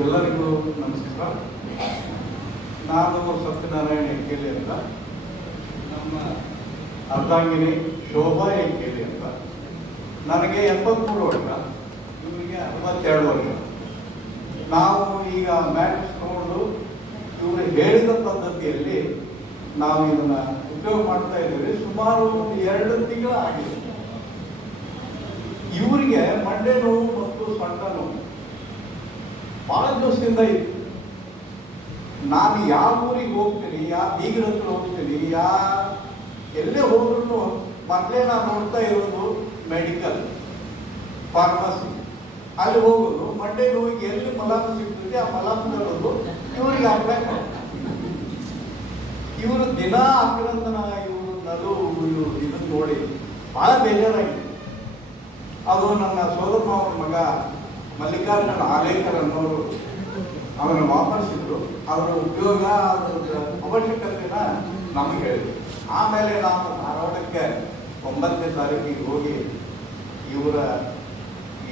ಎಲ್ಲರಿಗೂ ನಮಸ್ಕಾರ. ನಾನು ಸತ್ಯನಾರಾಯಣ ಹೆಗ್ಗೇಲಿ ಅಂತ, ನಮ್ಮ ಅರ್ಧಾಂಗಿನಿ ಶೋಭಾ ಹೆಗ್ಗೇಲಿ ಅಂತ. ನನಗೆ 83 ವರ್ಷ, ಇವರಿಗೆ 62 ವರ್ಷ. ನಾವು ಈಗ ಮ್ಯಾಟ್ರಿಕ್ಸ್ ತಗೊಂಡು ಇವರು ಹೇಳಿದ ಪದ್ಧತಿಯಲ್ಲಿ ನಾವು ಇದನ್ನ ಉಪಯೋಗ ಮಾಡ್ತಾ ಇದ್ದೀವಿ. ಸುಮಾರು 2 ತಿಂಗಳು ಆಗಿದೆ. ಇವರಿಗೆ ಮಂಡೆ ನೋವು ಮತ್ತು ಸೊಂಟ ನೋವು ಬಹಳ ದಿವಸದಿಂದ ಇತ್ತು. ನಾನು ಯಾವ ಊರಿಗೆ ಹೋಗ್ತೀನಿ, ಯಾವ ಬೀಗರ ಹತ್ರ ಹೋಗ್ತೀನಿ, ಎಲ್ಲೇ ಹೋದ್ರೂ ಮೊದಲೇ ನಾನು ನೋಡ್ತಾ ಇರೋದು ಮೆಡಿಕಲ್, ಫಾರ್ಮಸಿ. ಅಲ್ಲಿ ಹೋಗೋದು, ಮಂಡೆ ನೋವಿಗೆ ಎಲ್ಲಿ ಮಲಾಮ್ ಸಿಗ್ತದೆ ಆ ಮಲಾಮ್ ತರೋದು, ಇವರಿಗೆ ಅಪ್ಲೈ ಮಾಡ್ತಾರೆ. ಇವರು ದಿನ ಅಭಿನಂದನ, ಇವರು ನಲು, ಇವರು ಇದನ್ನು ನೋಡಿ ಬಹಳ ಬೇಜಾರಾಗಿದೆ. ಅದು ನನ್ನ ಸೋದರ ಮಾವನ ಮಗ ಮಲ್ಲಿಕಾರ್ಜುನ ಆಲೇಕರ್ ಅನ್ನೋರು ಅವರನ್ನು ವಾಪರಿಸಿದ್ರು. ಅವರ ಉಪಯೋಗ, ಅದರ ಅವಶ್ಯಕತೆನ ನಮಗೆ ಹೇಳಿದ್ರು. ಆಮೇಲೆ ನಾವು ಧಾರವಾಡಕ್ಕೆ 9ನೇ ತಾರೀಕಿಗೆ ಹೋಗಿ ಇವರ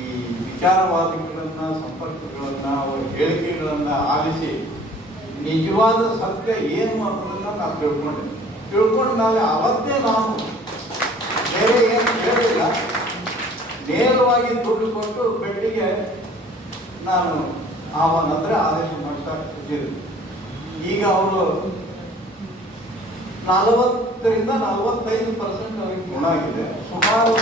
ಈ ವಿಚಾರವಾದಿಗಳನ್ನ, ಸಂಪರ್ಕಗಳನ್ನ, ಅವರ ಹೇಳಿಕೆಗಳನ್ನ ಆಲಿಸಿ ನಿಜವಾದ ಸತ್ಯ ಏನು ಅನ್ನೋದನ್ನ ನಾವು ತಿಳ್ಕೊಂಡು ನಾವು ಅವತ್ತೇ ನಾವು ಬೇರೆ ಏನು ಹೇಳಿಲ್ಲ, ನೇರವಾಗಿ ದುಡ್ಡು ಕೊಟ್ಟು ಬೆಟ್ಟಿಗೆ ನಾನು ಆಹ್ವಾನ ಆದೇಶ ಮಾಡ್ತಾ ಇದ್ದೀರಿ. ಈಗ ಅವರು 40ರಿಂದ 45% ಅವರಿಗೆ ಗುಣ ಆಗಿದೆ. ಸುಮಾರು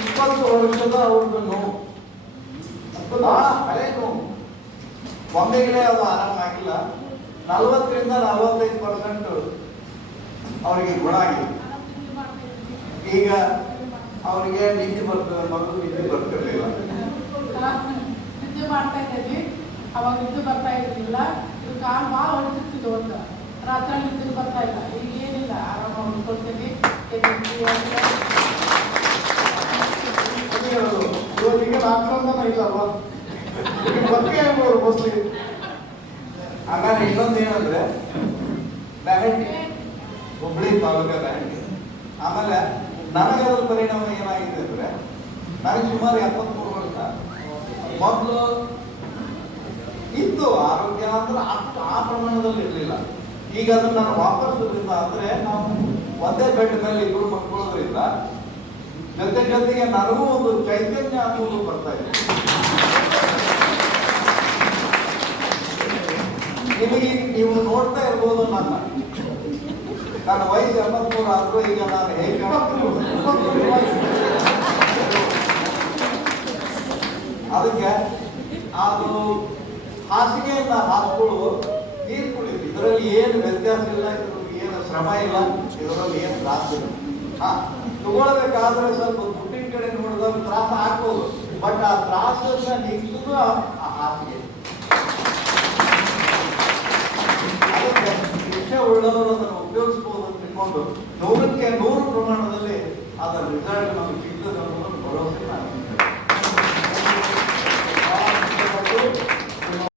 20 ವರ್ಷದ ಅವ್ರದ್ದು ನೋವು, ಬಹಳ ಹಳೆ ನೋವು, ಒಮ್ಮೆಗೆ ಅದು ಆರಾಮಾಗಿಲ್ಲ. 40ರಿಂದ 45% ಅವರಿಗೆ ಗುಣ ಆಗಿದೆ. ಈಗ ಅವರಿಗೆ ನಿದ್ದೆ ಬರ್ತದೆ, ಮೊದಲು ನಿದ್ದೆ ಬರ್ತಿರ್ಲಿಲ್ಲ. ನಿದ್ದೆ ಮಾಡ್ತಾ ಇದ್ದೀವಿ, ಅವಾಗ ನಿದ್ದೆ ಬರ್ತಾ ಇರಲಿಲ್ಲ. ಇದು ಕಾಲು ಭಾಳ ಹೊಡಿತಿತ್ತು ಅಂತ, ರಾತ್ರಿ ನಿದ್ದೆ ಬರ್ತಾ ಇಲ್ಲ. ಈಗ ಏನಿಲ್ಲ, ಆರಾಮಾಗಿ ಉಳ್ಕೊಳ್ತೀನಿ. ಇವರಿಗೆ ನಾಲ್ಕಂದನ ಇಲ್ಲಲ್ವ, ಬಗ್ಗೆ ಆಗ್ಬೋದು ಮೋಸ್ಟ್ಲಿ. ಹಾಗಾದ್ರೆ ಇನ್ನೊಂದು ಏನಂದ್ರೆ ಬ್ಯಾಹಂಡಿ, ಹುಬ್ಬಳ್ಳಿ ತಾಲೂಕ ಬ್ಯಾಹಂಡಿ. ಆಮೇಲೆ ನನಗದ್ರ ಪರಿಣಾಮ ಏನಾಗಿದೆ ಅಂದ್ರೆ, ನನಗೆ ಸುಮಾರು 73 ವರ್ಷ. ಮೊದಲು ಇತ್ತು ಆರೋಗ್ಯ ಅಂದ್ರೆ ಅಷ್ಟು ಆ ಪ್ರಮಾಣದಲ್ಲಿ ಇರಲಿಲ್ಲ. ಈಗ ಅದನ್ನ ನಾನು ವಾಪರಿಸೋದ್ರಿಂದ ಅಂದ್ರೆ ನಾವು ಒಂದೇ ಬೆಡ್ ಮೇಲೆ ಇಬ್ಬರು ಮಕ್ಕಳೋದ್ರಿಂದ ಜೊತೆಗೆ ನನಗೂ ಒಂದು ಚೈತನ್ಯ ಅನ್ನೋದು ಬರ್ತಾ ಇದೆ. ನಿಮಗೆ ನೀವು ನೋಡ್ತಾ ಇರ್ಬೋದು, ನನ್ನ ವಯಸ್ಸು 83 ಆದ್ರೂ ಈಗ ನಾನು ಹೇಗೆ ಅದಕ್ಕೆ ಅದು ಹಾಸಿಗೆಯನ್ನ ಹಾಸ್ಕೊಳ್ಳುವ ನೀರು ಕುಡಿದು, ಇದರಲ್ಲಿ ಏನು ವ್ಯತ್ಯಾಸ ಇಲ್ಲ, ಇದರಲ್ಲಿ ಏನು ಶ್ರಮ ಇಲ್ಲ, ಇದರಲ್ಲಿ ಏನು ತ್ರಾಸ ಇಲ್ಲ. ತಗೊಳ್ಬೇಕಾದ್ರೆ ಸ್ವಲ್ಪ ದುಡ್ಡಿನ ಕಡೆ ನೋಡಿದಾಗ ತ್ರಾಸ ಆಗ್ಬೋದು, ಬಟ್ ಆ ತ್ರಾಸನ್ನ ನೀಗಿಸುವುದು ಆ ಹಾಸಿಗೆ. ಅದಕ್ಕೆ ವಿಷಯ ಉಳ್ಳವರು ಅದನ್ನು ಉಪಯೋಗಿಸಬಹುದು ಅಂತ ತಿಳ್ಕೊಂಡು 100ಕ್ಕೆ 100 ಪ್ರಮಾಣದಲ್ಲಿ ಅದರ ರಿಸಲ್ಟ್ ನಮಗೆ ಸಿಗ್ತದೆ ಅನ್ನೋದು ಭರವಸೆ ನಾನು